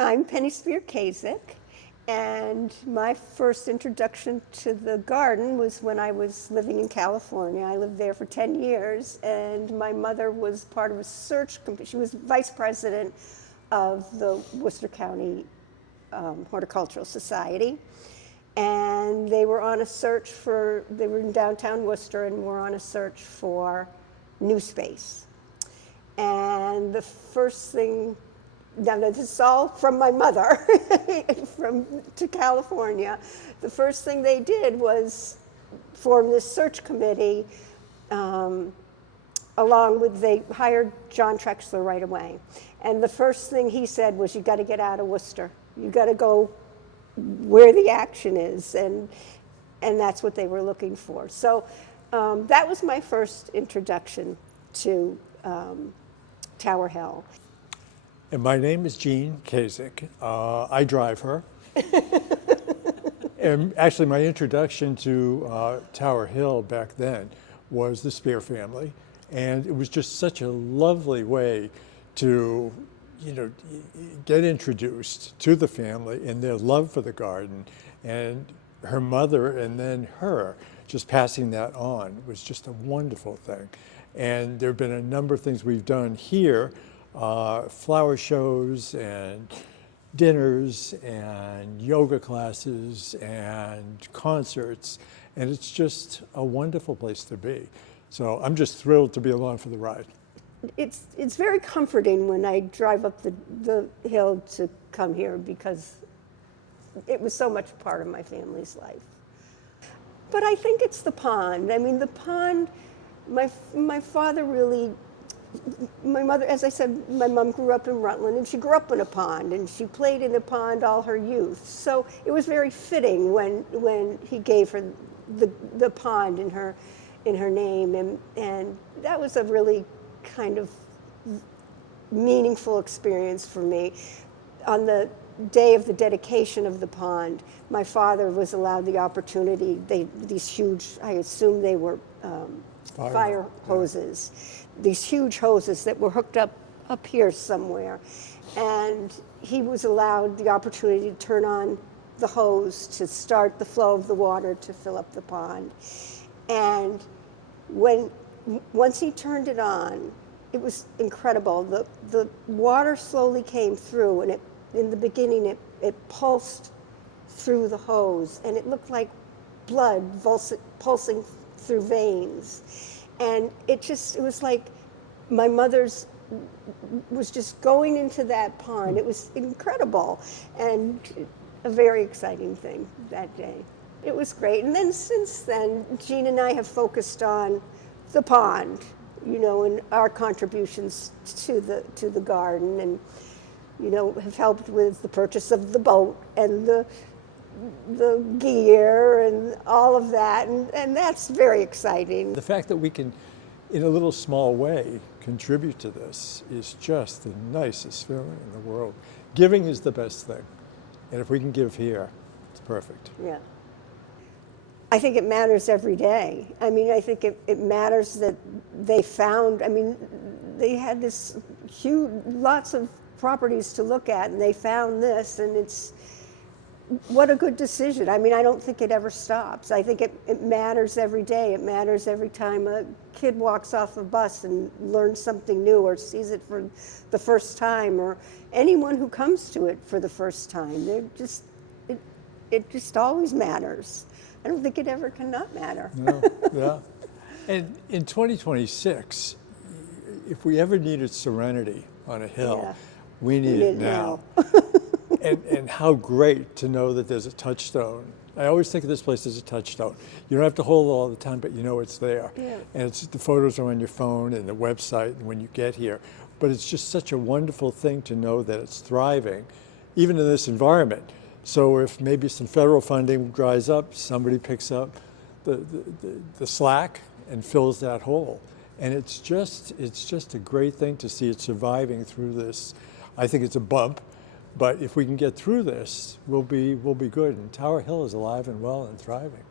I'm Spear Kaczyk, and my first introduction to the garden was when I was living in California. I lived there for 10 years, and my mother was part of a search committee. She was vice president of the Worcester County Horticultural Society, and they were on a search for, they were in downtown Worcester and were on a search for new space. And the first thing, now this is all from my mother, to California. The first thing they did was form this search committee, along with, they hired John Trexler right away. And the first thing he said was, you got to get out of Worcester. You got to go where the action is, and that's what they were looking for. So that was my first introduction to Tower Hill. And my name is Jean Kaczyk. I drive her. And actually my introduction to Tower Hill back then was the Spear family. And it was just such a lovely way to, get introduced to the family and their love for the garden. And her mother and then her, just passing that on was just a wonderful thing. And there have been a number of things we've done here, flower shows and dinners and yoga classes and concerts, and it's just a wonderful place to be. So I'm just thrilled to be along for the ride. It's very comforting when I drive up the hill to come here, because it was so much part of my family's life. But I think it's the pond. I mean, the pond, my father really, my mother, as I said, my mom grew up in Rutland, and she grew up in a pond, and she played in the pond all her youth. So it was very fitting when he gave her the pond in her name, and that was a really kind of meaningful experience for me. On the day of the dedication of the pond, my father was allowed the opportunity, these huge, I assume they were fire hoses, these huge hoses that were hooked up here somewhere. And he was allowed the opportunity to turn on the hose to start the flow of the water to fill up the pond. And once he turned it on, it was incredible. The water slowly came through, and in the beginning it pulsed through the hose, and it looked like blood pulsing through veins. And it was like my mother's was just going into that pond. It was incredible, and a very exciting thing that day. It was great. And then since then, Jean and I have focused on the pond, and our contributions to the garden, and have helped with the purchase of the boat and the gear and all of that, and that's very exciting. The fact that we can, in a little small way, contribute to this is just the nicest feeling in the world. Giving is the best thing, and if we can give here, it's perfect. Yeah. I think it matters every day. I mean, I think it matters that they found, they had this huge, lots of properties to look at, and they found this, and what a good decision. I don't think it ever stops. I think it matters every day. It matters every time a kid walks off a bus and learns something new, or sees it for the first time, or anyone who comes to it for the first time. It just always matters. I don't think it ever cannot matter. No, yeah. And in 2026, if we ever needed serenity on a hill, we need it now. And how great to know that there's a touchstone. I always think of this place as a touchstone. You don't have to hold it all the time, but you know it's there. Yeah. And the photos are on your phone and the website when you get here. But it's just such a wonderful thing to know that it's thriving, even in this environment. So if maybe some federal funding dries up, somebody picks up the slack and fills that hole. And it's just a great thing to see it surviving through this. I think it's a bump, but if we can get through this, we'll be good. And Tower Hill is alive and well and thriving.